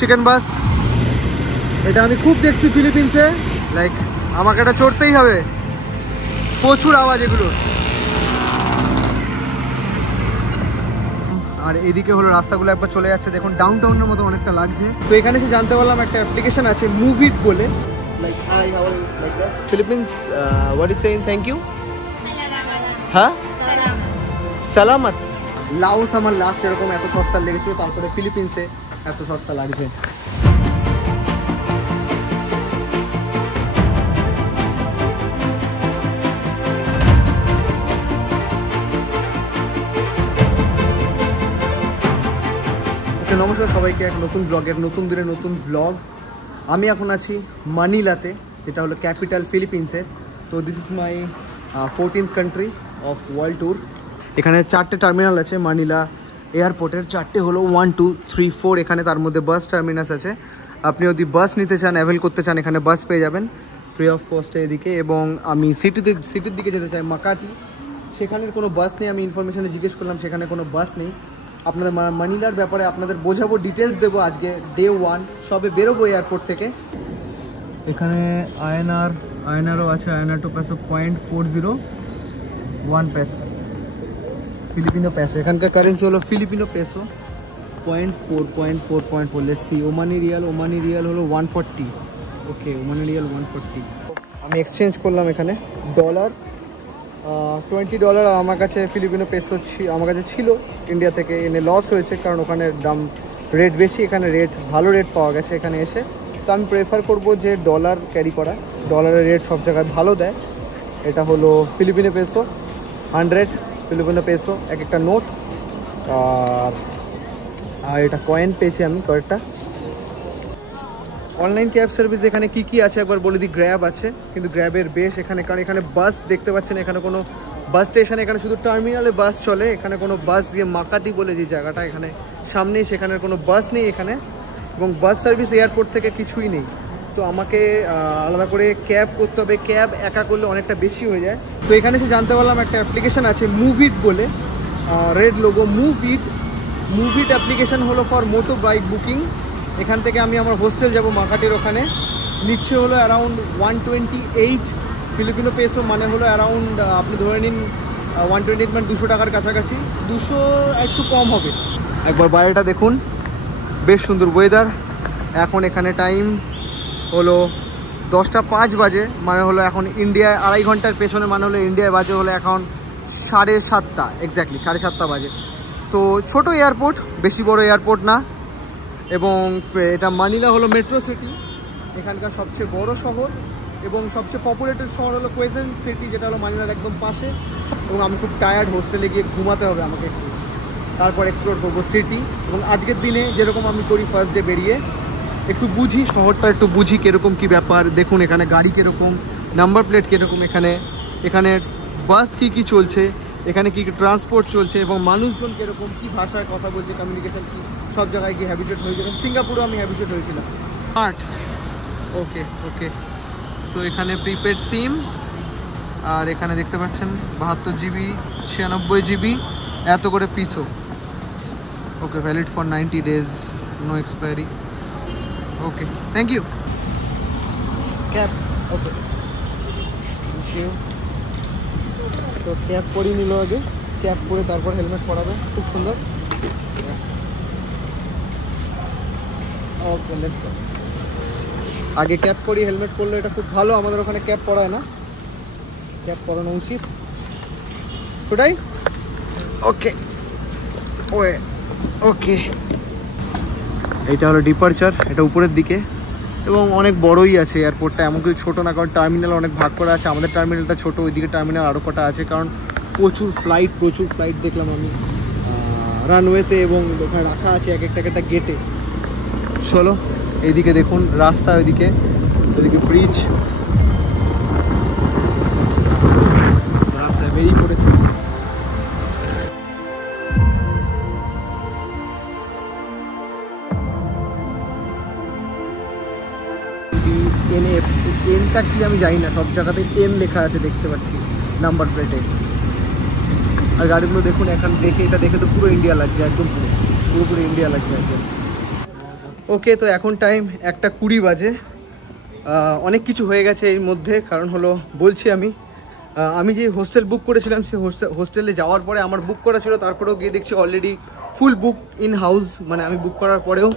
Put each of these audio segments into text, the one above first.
Chicken বাস, এটা আমি খুব দেখছি ফিলিপিন্সে, লাইক আমাকে এটা চড়তেই হবে, প্রচুর আওয়াজ এগুলো। আর এদিকে হলো রাস্তাগুলো একবার চলে যাচ্ছে, দেখুন ডাউন টাউনের মতো অনেকটা লাগছে। তো এখানে এসে জানতে পারলাম একটা অ্যাপ্লিকেশন আছে মুভিট বলে, like hi how like that Philippines what is saying thank you, হ্যাঁ সালামত। লাওস আমার লাস্ট এরকম এত সস্তা লেগেছিল, তারপরে ফিলিপিন্সে এত সস্তা লাগছে। নমস্কার সবাইকে, এক নতুন ব্লগের নতুন দিনের নতুন ব্লগ। আমি এখন আছি মানিলাতে, যেটা হলো ক্যাপিটাল ফিলিপিন্সের। তো this is my 14th country of world tour. এখানে 4টে টার্মিনাল আছে মানিলা এয়ারপোর্টের, 4টে হলো 1, 2, 3, 4। এখানে তার মধ্যে বাস টার্মিনাস আছে, আপনি যদি বাস নিতে চান, অ্যাভেল করতে চান, এখানে বাস পেয়ে যাবেন ফ্রি অফ কস্টে এদিকে। এবং আমি সিটির দিকে যেতে চাই মাকাটি, সেখানের কোনো বাস নেই। আমি ইনফরমেশনে জিজ্ঞেস করলাম, সেখানে কোনো বাস নেই। আপনাদের মানিলার ব্যাপারে আপনাদের বোঝাবো, ডিটেলস দেবো আজকে ডে 1, সবে বেরোবো এয়ারপোর্ট থেকে। এখানে আয়নারও আছে, আয়নার to peso 0.401 peso, Filipino peso. এখানকার কারেন্সি হলো Filipino peso 0.4 let's see. Omani rial হলো 140। Okay, Omani rial 140। আমি এক্সচেঞ্জ করলাম এখানে ডলার, $20 আমার কাছে ফিলিপিনো পেসো আমার কাছে ছিল। ইন্ডিয়া থেকে এনে লস হয়েছে, কারণ ওখানে দাম রেট বেশি, এখানে ভালো রেট পাওয়া গেছে এখানে এসে। তো আমি প্রেফার করবো যে ডলার ক্যারি করা, ডলারের রেট সব জায়গায় ভালো দেয়। এটা হলো ফিলিপিনো পেসো 100 ফিলিপিনো পেসো, এক একটা নোট। আর এটা কয়েন পেয়েছি আমি কয়েকটা। অনলাইন ক্যাব সার্ভিস এখানে কি আছে একবার বলে দিই। গ্র্যাব আছে, কিন্তু গ্র্যাবের বেশ এখানে, কারণ এখানে বাস দেখতে পাচ্ছেন, এখানে কোনো বাস স্টেশন, এখানে শুধু টার্মিনালে বাস চলে। এখানে কোনো বাস দিয়ে মাকাটি বলে যে জায়গাটা এখানে সামনেই, সেখানের কোনো বাস নেই এখানে। এবং বাস সার্ভিস এয়ারপোর্ট থেকে কিছুই নেই। তো আমাকে আলাদা করে ক্যাব করতে হবে, ক্যাব একা করলে অনেকটা বেশি হয়ে যায়। তো এখানে এসে জানতে পারলাম একটা অ্যাপ্লিকেশন আছে মুভিট বলে, রেড লোগো মুভিট অ্যাপ্লিকেশন হলো ফর মোটো বাইক বুকিং। এখান থেকে আমি আমার হোস্টেল যাব মাকাটির ওখানে, নিচ্ছে হলো অ্যারাউন্ড 128 ফিলিপিনো পেসো, মানে হলো অ্যারাউন্ড আপনি ধরে নিন 128 মানে 200 টাকার কাছাকাছি, 200 একটু কম হবে। একবার বাইরেটা দেখুন, বেশ সুন্দর ওয়েদার। এখন এখানে টাইম হলো 10টা 5 বাজে, মানে হলো এখন ইন্ডিয়ায় 2.5 ঘন্টার পেছনে, মানে হলো ইন্ডিয়ায় বাজে হলো এখন 7:30, এক্স্যাক্টলি 7:30 বাজে। তো ছোট এয়ারপোর্ট, বেশি বড় এয়ারপোর্ট না। এবং এটা মানিলা হলো মেট্রো সিটি, এখানকার সবচেয়ে বড় শহর এবং সবচেয়ে পপুলেটেড শহর হলো কোয়েসেন্ট সিটি, যেটা হলো মানিলার একদম পাশে। এবং আমি খুব টায়ার্ড, হোস্টেলে গিয়ে ঘুমাতে হবে আমাকে একটু, তারপর এক্সপ্লোর করবো সিটি। এবং আজকের দিনে যেরকম আমি করি, ফার্স্ট ডে বেরিয়ে একটু বুঝি শহরটা, একটু বুঝি কীরকম কী ব্যাপার। দেখুন এখানে গাড়ি কীরকম, নাম্বার প্লেট কীরকম, এখানে বাস কী চলছে, এখানে কী ট্রান্সপোর্ট চলছে, এবং মানুষজন কীরকম, কী ভাষায় কথা বলছে, কমিউনিকেশন কী, সব জায়গায় গিয়ে হ্যাবিচুয়েট হয়ে যাবেন। সিঙ্গাপুরেও আমি হ্যাবিচুয়েট হয়েছিলাম। ওকে। তো এখানে প্রিপেড সিম, আর এখানে দেখতে পাচ্ছেন 72 GB 96 GB এত করে পিসও। Okay, valid for 90 days, no expiry. Okay, thank you. Cab, okay, thank you. তো ক্যাব পরিয়ে নিল আগে, ক্যাব পরে তারপর হেলমেট পরাবে, খুব সুন্দর। ওকে, লেটস গো। আগে ক্যাব পরি, হেলমেট পরলো, এটা খুব ভালো। আমাদের ওখানে ক্যাব পরায় না, ক্যাব পরানো উচিত। সেটাই ওকে ওকে। এইটা হলো ডিপারচার, এটা উপরের দিকে, এবং অনেক বড়ই আছে এয়ারপোর্টটা, এমন কিছু ছোটো না, কারণ টার্মিনাল অনেক ভাগ করা আছে। আমাদের টার্মিনালটা ছোটো, ওইদিকে টার্মিনাল আরও কটা আছে, কারণ প্রচুর ফ্লাইট দেখলাম আমি রানওয়েতে, এবং ওখানে রাখা আছে এক একটা গেটে। চলো এইদিকে দেখুন রাস্তা, ওইদিকে ব্রিজ, রাস্তায় বেরিয়ে পড়েছে। এনটা কি আমি জানি না, সব জায়গাতে এন লেখা আছে দেখতে পাচ্ছি নাম্বার প্লেটে। আর গাড়িগুলো দেখুন, এটা দেখে তো পুরো ইন্ডিয়া লাগছে, একদম পুরোপুরি ইন্ডিয়া লাগছে একদম। ওকে, তো এখন টাইম 1:20 বাজে। অনেক কিছু হয়ে গেছে এর মধ্যে, কারণ হলো বলছি আমি যে হোস্টেল বুক করেছিলাম সেই হোস্টেলে যাওয়ার পরে আমার বুক করা ছিল, তারপরেও গিয়ে দেখছি already full book in house. মানে আমি বুক করার পরেও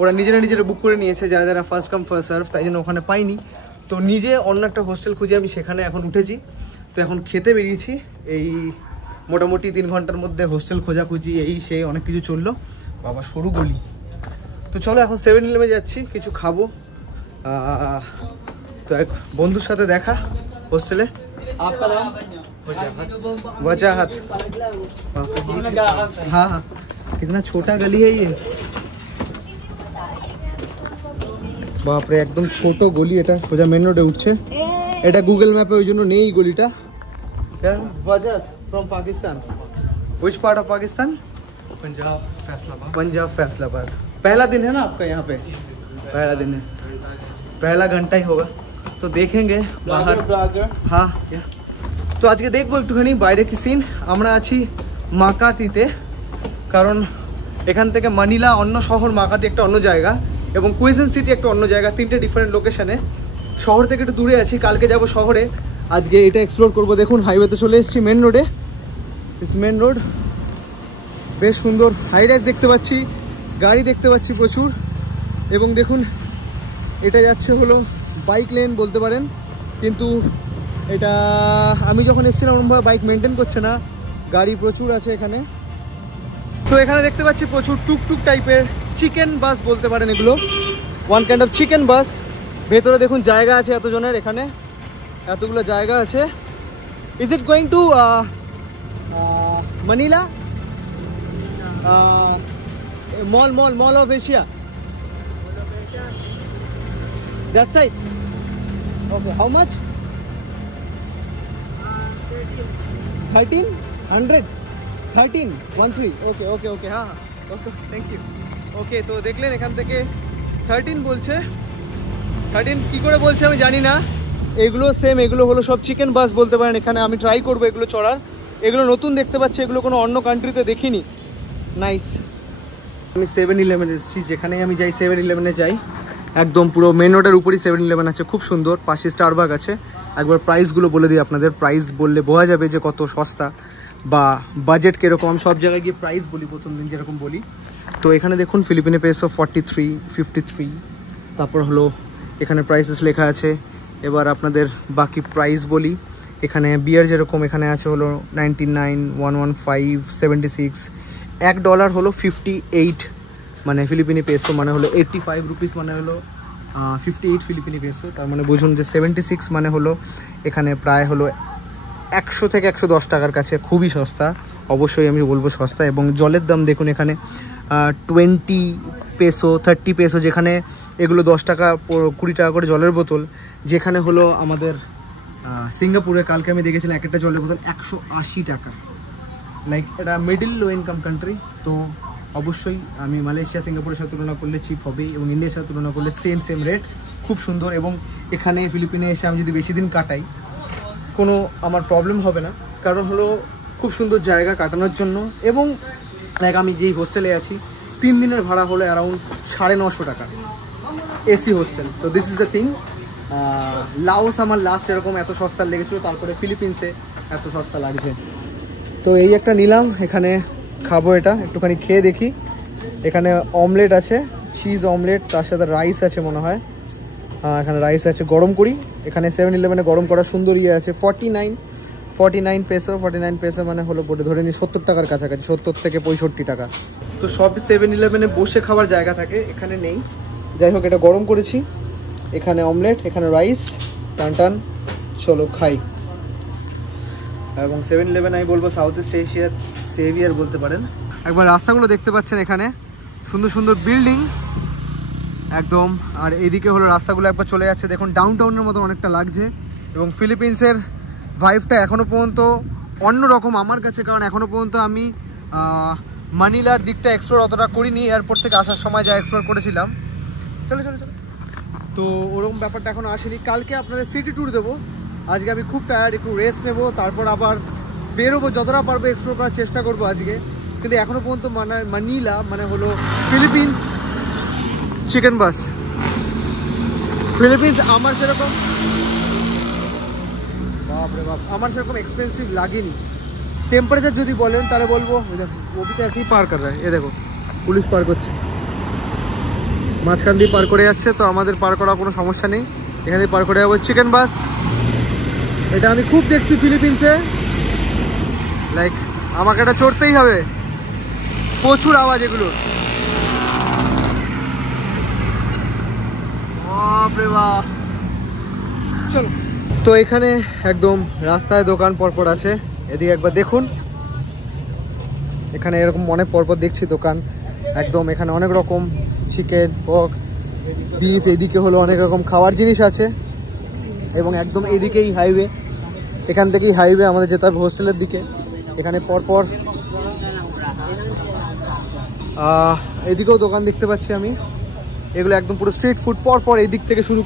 ওরা নিজেরা বুক করে নিয়েছে, যারা যারা ফার্স্ট কাম ফার্স্ট সার্ভ, তাই জন্য ওখানে পাইনি। তো নিজে অন্য একটা হোস্টেল খুঁজে আমি সেখানে এখন উঠেছি। তো এখন খেতে বেরিয়েছি। এই মোটামুটি 3 ঘন্টার মধ্যে হোস্টেল খোঁজাখুঁজি এই সেই অনেক কিছু চললো। বাবা সরু গলি। তো চলো এখন 7-Eleven যাচ্ছি, কিছু খাবো। তো এক বন্ধুর সাথে দেখা হোস্টেলে। आपका नाम? वजाहत। हाँ हाँ, कितना छोटा गली है ये, बाप रे एकदम ছোট গলি। এটা সোজা মেন রোডে উঠছে। এটা গুগল ম্যাপে ওই জন্য নেই গলিটা। वजाहत from Pakistan. Which part of Pakistan? Punjab Faisalabad. Punjab Faisalabad. पहला दिन है ना आपका यहाँ पे? पहला दिन है, पहला घंटा ही होगा। तो देखेंगे बाहर। हाँ, তো আজকে দেখবো একটুখানি বাইরে কি সিন। আমরা আছি মাকাতিতে, কারণ এখান থেকে মানিলা অন্য শহর, মাকাতি একটা অন্য জায়গা, এবং কুইজেন সিটি একটা অন্য জায়গা। 3টে ডিফারেন্ট লোকেশনে। শহর থেকে একটু দূরে আছি, কালকে যাব শহরে। আজকে এটা এক্সপ্লোর করব। দেখুন হাইওয়েতে চলে এসেছি, মেন রোডে। মেন রোড বেশ সুন্দর, হাই রাইজ দেখতে পাচ্ছি, গাড়ি দেখতে পাচ্ছি প্রচুর। এবং দেখুন এটা যাচ্ছে হলো বাইক লেন বলতে পারেন, কিন্তু এটা আমি যখন এসেছিলাম ওরকমভাবে বাইক মেনটেন করছে না, গাড়ি প্রচুর আছে এখানে। তো এখানে দেখতে পাচ্ছি প্রচুর টুকটুক টাইপের, চিকেন বাস বলতে পারেন এগুলো, ওয়ান কাইন্ড অফ চিকেন বাস। ভেতরে দেখুন জায়গা আছে এতজনের, এখানে এতগুলো জায়গা আছে। Is it going to Manila mall of Asia? That side? Okay, how much? 1300? 13? Okay, हाँ okay, thank you. Okay, তো দেখলেন এখান থেকে 13 বলছে। 13 কি করে বলছে আমি জানি না। এগুলো সেম, এগুলো হলো সব চিকেন বাস বলতে পারেন। এখানে আমি ট্রাই করবো এগুলো চড়ার। এগুলো নতুন দেখতে পাচ্ছি, এগুলো কোনো অন্য কান্ট্রিতে দেখিনি। নাইস। আমি 7-Eleven এসেছি, যেখানেই আমি যাই 7-Eleven যাই। একদম পুরো মেন রোডের উপরই 7-Eleven আছে, খুব সুন্দর। পাশে স্টারবাক আছে। একবার প্রাইসগুলো বলে দিই আপনাদের, প্রাইস বললে বোঝা যাবে যে কত সস্তা বা বাজেট কীরকম। সব জায়গায় গিয়ে প্রাইস বলি প্রথম দিন যেরকম বলি। তো এখানে দেখুন ফিলিপিনে পেসো 43, 53। তারপর হলো এখানে প্রাইসেস লেখা আছে। এবার আপনাদের বাকি প্রাইস বলি। এখানে বিয়ার যেরকম এখানে আছে হলো 99, 115, 76। $1 হলো 58, মানে ফিলিপিনি পেসো, মানে হলো 85 রুপিস, মানে হলো 58 ফিলিপিনি পেসো। তার মানে বুঝুন যে 76 মানে হলো এখানে প্রায় হলো 100 থেকে 110 টাকার কাছে, খুবই সস্তা। অবশ্যই আমি বলবো সস্তা। এবং জলের দাম দেখুন এখানে 20 পেসো, 30 পেসো, যেখানে এগুলো 10 টাকা 20 টাকা করে জলের বোতল। যেখানে হলো আমাদের সিঙ্গাপুরে কালকে আমি দেখেছিলাম এক একটা জলের বোতল 180 টাকা। লাইক এটা মিডল লো ইনকাম কান্ট্রি। তো অবশ্যই আমি মালয়েশিয়া সিঙ্গাপুরের সাথে তুলনা করলে চিপ হবেই, এবং ইন্ডিয়ার সাথে তুলনা করলে সেম রেট, খুব সুন্দর। এবং এখানে ফিলিপিনে এসে আমি যদি বেশি দিন কাটাই কোনো আমার প্রবলেম হবে না, কারণ হলো খুব সুন্দর জায়গা কাটানোর জন্য। এবং লাইক আমি যেই হোস্টেলে আছি 3 দিনের ভাড়া হলো অ্যারাউন্ড 950 টাকা, এসি হোস্টেল। তো this is the thing. Laos আমার লাস্ট এরকম এত সস্তা লেগেছিলো, তারপরে ফিলিপিন্সে এত সস্তা লাগছে। তো এই একটা নিলাম, এখানে খাবো, এটা একটুখানি খেয়ে দেখি। এখানে অমলেট আছে, চিজ অমলেট, তার সাথে রাইস আছে মনে হয়। এখানে রাইস আছে, গরম করি। এখানে 7-Eleven গরম করা সুন্দর ইয়ে আছে। 49 পেসো। 49 পেসো মানে হলো বোর্ডে ধরে নিই 70 টাকার কাছাকাছি, 70 থেকে 65 টাকা। তো সব 7-Eleven বসে খাওয়ার জায়গা থাকে, এখানে নেই। যাই হোক, এটা গরম করেছি। এখানে অমলেট, এখানে রাইস, টান চলো খাই। এবং 7-Eleven আমি বলবো সাউথ ইস্ট এশিয়ার সেভিয়ার বলতে পারেন। একবার রাস্তাগুলো দেখতে পাচ্ছেন, এখানে সুন্দর সুন্দর বিল্ডিং একদম। আর এইদিকে হলো রাস্তাগুলো একবার চলে যাচ্ছে, দেখুন ডাউনটাউনের মতো অনেকটা লাগছে। এবং ফিলিপিন্সের ভাইবটা এখনও পর্যন্ত অন্যরকম আমার কাছে, কারণ এখনও পর্যন্ত আমি মানিলার দিকটা এক্সপ্লোর অতটা করিনি। এয়ারপোর্ট থেকে আসার সময় যা এক্সপ্লোর করেছিলাম। চলো তো ওরকম ব্যাপারটা এখনও আসেনি। কালকে আপনাদের সিটি ট্যুর দেবো। আজকে আমি খুব টায়ার্ড, একটু রেস্ট নেবো, তারপর আবার বেরোবো, যতটা পারবো এক্সপ্লোর করার চেষ্টা করবো আজকে। কিন্তু এখনও পর্যন্ত মানিলা মানে হলো ফিলিপিন্স চিকেন বাস। ফিলিপিন্স আমার সেরকম বাপরে বাপ আমার সেরকম এক্সপেন্সিভ লাগেনি। টেম্পারেচার যদি বলেন তাহলে বলবো ও भी तो ऐसे ही पार कर रहा है, ये देखो পুলিশ পার করছে, মাঝখান দিয়ে পার করে যাচ্ছে। তো আমাদের পার করার কোনো সমস্যা নেই, এখান দিয়ে পার করে যাবো। চিকেন বাস এটা আমি খুব দেখছি ফিলিপিন্সে, লাইক আমাকে এটা চড়তেই হবে, প্রচুর আওয়াজ এগুলো। বাপরে বাপ চলো। তো এখানে একদম রাস্তায় দোকান পরপর আছে, এদিকে একবার দেখুন, এখানে এরকম অনেক পরপর দেখছি দোকান একদম। এখানে অনেক রকম চিকেন, পর্ক, বিফ, এদিকে হলো অনেক রকম খাওয়ার জিনিস আছে। এবং একদম এদিকেই হাইওয়ে, এখান থেকেই হাইওয়ে আমাদের যেতে হবে হোস্টেলের দিকে। এখানে পরপর এদিকেও দোকান দেখতে পাচ্ছি আমি, এগুলো একদম পুরো স্ট্রিট ফুড পরপর এদিক থেকে শুরু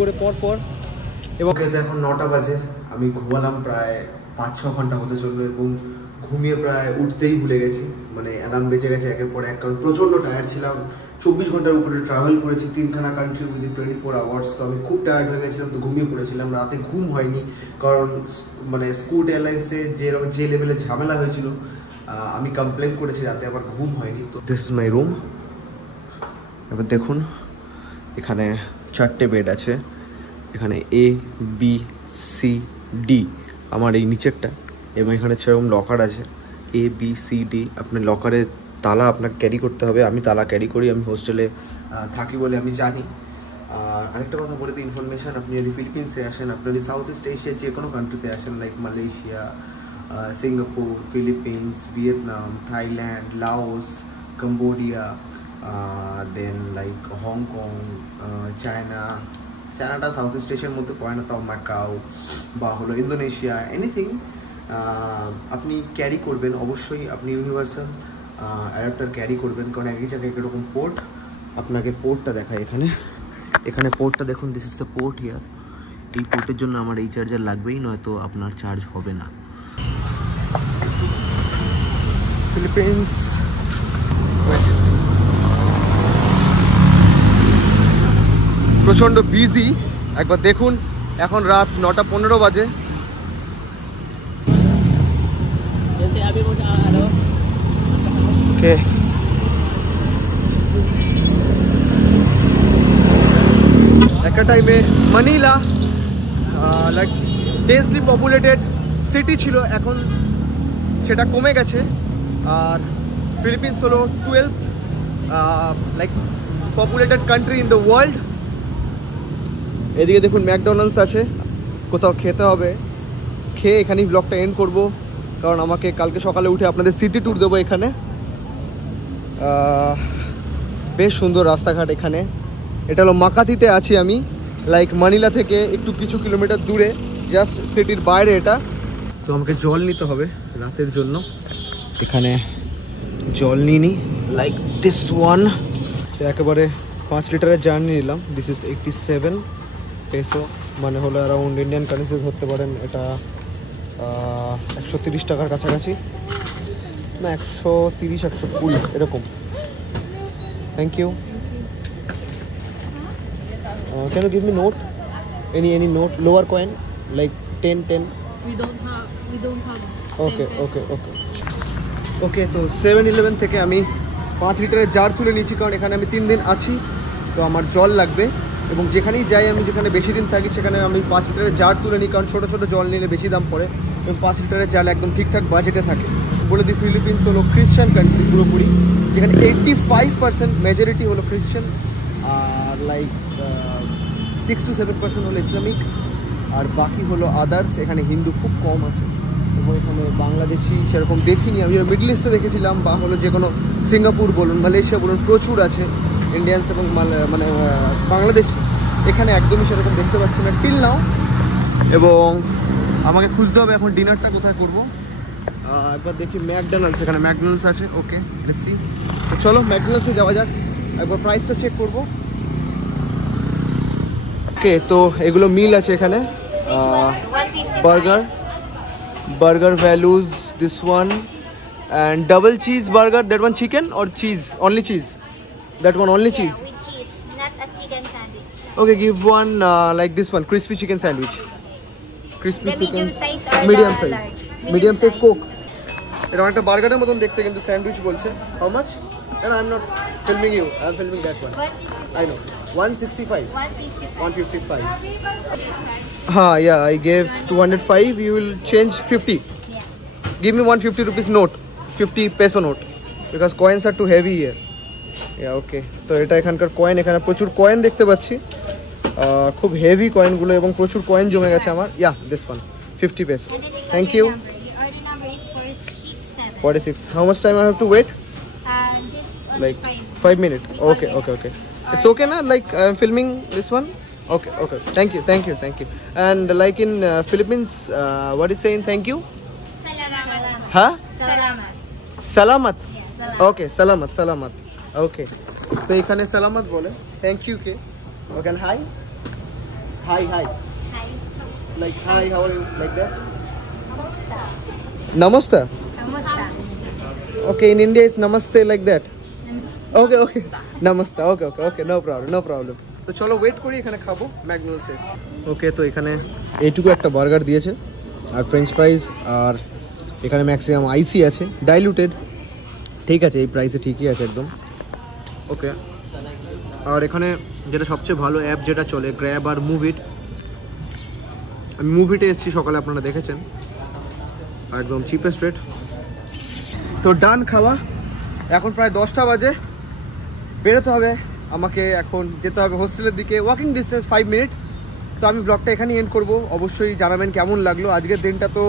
করে পরপর। এবং এখন 9টা বাজে, আমি ঘুমালাম প্রায় 5-6 ঘন্টা হতে চললো এবং ঘুমিয়ে প্রায় উঠতেই ভুলে গেছি, মানে অ্যালার্ম বেজে গেছে একের পর এক, কারণ প্রচণ্ড টায়ার্ড ছিলাম। 24 ঘন্টার উপরে ট্রাভেল করেছি, 3খানা কান্ট্রি উইদিন 24 আওয়ার্স। তো আমি খুব টায়ার্ড হয়ে গেছিলাম, তো ঘুমিয়ে পড়েছিলাম। রাতে ঘুম হয়নি, কারণ মানে স্কুট এয়ারলাইন্সে যে লেভেলে ঝামেলা হয়েছিল, আমি কমপ্লেন করেছি রাতে, আবার ঘুম হয়নি। তো দিস ইজ মাই রুম। এবার দেখুন এখানে 4টে বেড আছে, এখানে A, B, C, D আমার এই নিচেরটা, এবং এখানে সেরকম লকার আছে A, B, C, D। আপনার লকারের তালা আপনাকে ক্যারি করতে হবে, আমি তালা ক্যারি করি, আমি হোস্টেলে থাকি বলে আমি জানি। আর আরেকটা কথা বলে দিই ইনফরমেশান, আপনি যদি ফিলিপিন্সে আসেন, আপনি যদি সাউথ ইস্ট এশিয়ার যে কোনো কান্ট্রিতে আসেন, like Malaysia, Singapore, Philippines, Vietnam, Thailand, Laos, Cambodia, then like Hong, চায়নাটা সাউথ ইস্ট এশিয়ার মধ্যে পড়ে না, তাও ম্যাকাও বা হলো ইন্দোনেশিয়া, এনিথিং আপনি ক্যারি করবেন অবশ্যই। আপনি ইউনিভার্সাল অ্যাডাপ্টার ক্যারি করবেন, কারণ একই জায়গায় একরকম পোর্ট। আপনাকে পোর্টটা দেখায়, এখানে পোর্টটা দেখুন, this is the port here. এই পোর্টের জন্য আমার এই চার্জার লাগবেই, নয়তো আপনার চার্জ হবে না। ফিলিপিন্স প্রচণ্ড বিজি, একবার দেখুন। এখন রাত 9টা 15 বাজে। ওকে, একটা টাইমে Manila like densely populated city ছিল, এখন সেটা কমে গেছে। আর ফিলিপিন্স হলো 12th like populated country in the world. এদিকে দেখুন ম্যাকডোনাল্ডস আছে, কোথাও খেতে হবে, খেয়ে এখানেই ব্লগটা এন্ড করব, কারণ আমাকে কালকে সকালে উঠে আপনাদের সিটি ট্যুর দেবো। এখানে বেশ সুন্দর রাস্তাঘাট এখানে। এটা হলো মাকাতিতে আছি আমি, লাইক মানিলা থেকে একটু কিছু কিলোমিটার দূরে, জাস্ট সিটির বাইরে এটা। তো আমাকে জল নিতে হবে রাতের জন্য, এখানে জল নিয়ে নিই, লাইক দিস ওয়ান। একেবারে 5 লিটারের জার নিয়ে নিলাম। দিস ইজ 87 পেসো, মানে হলো অ্যারাউন্ড ইন্ডিয়ান কারেন্সি ধরতে পারেন, এটা 130 টাকার কাছাকাছি, না 130-120 এরকম। Thank you. Can you give me note? Any note? Lower coin, like 10. We don't have. Okay. তো 7-Eleven থেকে আমি 5 লিটারের জার তুলে নিয়েছি, কারণ এখানে আমি 3 দিন আছি, তো আমার জল লাগবে। এবং যেখানেই যাই আমি, যেখানে বেশি দিন থাকি, সেখানে আমি 5 লিটারের জার তুলে নিই, কারণ ছোটো জল নিলে বেশি দাম পড়ে, এবং 5 লিটারের জাল একদম ঠিকঠাক বাজেটে থাকে। বলে দিই ফিলিপিন্স হলো খ্রিশ্চান কান্ট্রি পুরোপুরি, যেখানে 85% মেজরিটি হলো খ্রিশ্চান, আর লাইক 6 to 7% হলো ইসলামিক, আর বাকি হলো আদার্স। এখানে হিন্দু খুব কম আছে, এবং এখানে বাংলাদেশি সেরকম দেখিনি আমি। মিডল ইস্টে দেখেছিলাম, বা হলো যে কোনো সিঙ্গাপুর বলুন, মালয়েশিয়া বলুন, প্রচুর আছে ইন্ডিয়ানস এবং মানে বাংলাদেশি। এখানে একদমই সেরকম দেখতে পাচ্ছি না টিল নাও। এবং আমাকে খুঁজতে হবে এখন ডিনারটা কোথায় করবো। একবার দেখি ম্যাকডোনাল্ডস, এখানে ম্যাকডোনাল্ডস আছে। ওকে, লেটস সি। তো চলো ম্যাকডোনাল্ডসে যাওয়া যাক, একবার প্রাইসটা চেক করবো। ওকে, তো এগুলো মিল আছে এখানে, burger values, this one, and double cheese burger, that one chicken or cheese, only cheese, that one only cheese, With cheese. a chicken sandwich. Okay, give one like this one, crispy chicken sandwich. Crispy The chicken. medium size or Medium the size. large? Medium size Coke. এটা অনেকটা বার্গারের মতন দেখতে কিন্তু sandwich বলছে। How much? And I'm not filming you. I'm filming that one. 165. I know. 165. 155. 155. Yeah, I gave 205. You will change 50. Yeah. Give me 150 rupees note. 50 peso note. Because coins are too heavy here. Yeah, okay. তো এটা এখানকার coin, এখানে প্রচুর coin দেখতে পাচ্ছি। খুব heavy কয়েনগুলো এবং প্রচুর কয়েন জমে গেছে আমার। Yeah, this one. 50 peso. And then you got Thank your you. number. The order number is 467. 46. How much time I have to wait? This only Like 5 5 minutes. Okay. It's okay na? Like I'm filming this one? Okay. Thank you. And like in Philippines, what is saying thank you? Salamat. Huh? Salamat. Salamat. Yeah, salamat. Okay, salamat. Okay. তো এখানে সালামাত বলে thank you কে okay hi Hi. Like hi how are you like that Kamusta? নমস্তে Kamusta? okay in India it's namaste like that okay namaste okay no problem তো চলো wait করি এখানে খাবো ম্যাকডোনাল্ডস ওকে তো এখানে এইটুকু একটা বার্গার দিয়েছে আর ফ্রেঞ্চ ফ্রাইজ আর এখানে ম্যাক্সিমাম আইসি আছে ডাইলুটেড ঠিক আছে এই প্রাইসে ঠিকই আছে একদম ওকে আর এখানে যেটা সবচেয়ে ভালো অ্যাপ যেটা চলে গ্র্যাব আর মুভিট আমি মুভিটে এসেছি সকালে আপনারা দেখেছেন আর একদম চিপেস্ট রেট তো ডান খাওয়া এখন প্রায় 10টা বাজে বেরোতে হবে আমাকে এখন যেতে হবে হোস্টেলের দিকে ওয়াকিং ডিস্টেন্স 5 মিনিট তো আমি ব্লগটা এখানেই এন্ড করব অবশ্যই জানাবেন কেমন লাগলো আজকের দিনটা তো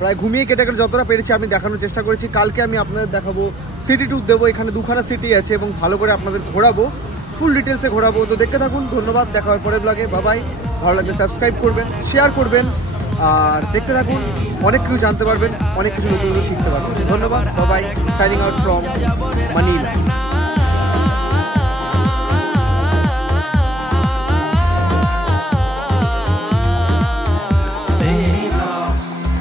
প্রায় ঘুমিয়ে কেটে যতটা পেরেছি আমি দেখানোর চেষ্টা করেছি কালকে আমি আপনাদের দেখাবো সিটি ট্যুর দেবো এখানে দুখানা সিটি আছে এবং ভালো করে আপনাদের ঘোরাবো ফুল ডিটেলসে ঘোরাবো তো দেখতে থাকুন ধন্যবাদ দেখা হয় পরের ব্লগে বাবাই ভালো লাগলে সাবস্ক্রাইব করবেন শেয়ার করবেন আর দেখতে থাকুন অনেক কিছু জানতে পারবেন অনেক কিছু নতুন শিখতে পারবেন ধন্যবাদ বাবাই সাইনিং আউট ফ্রম মানিলা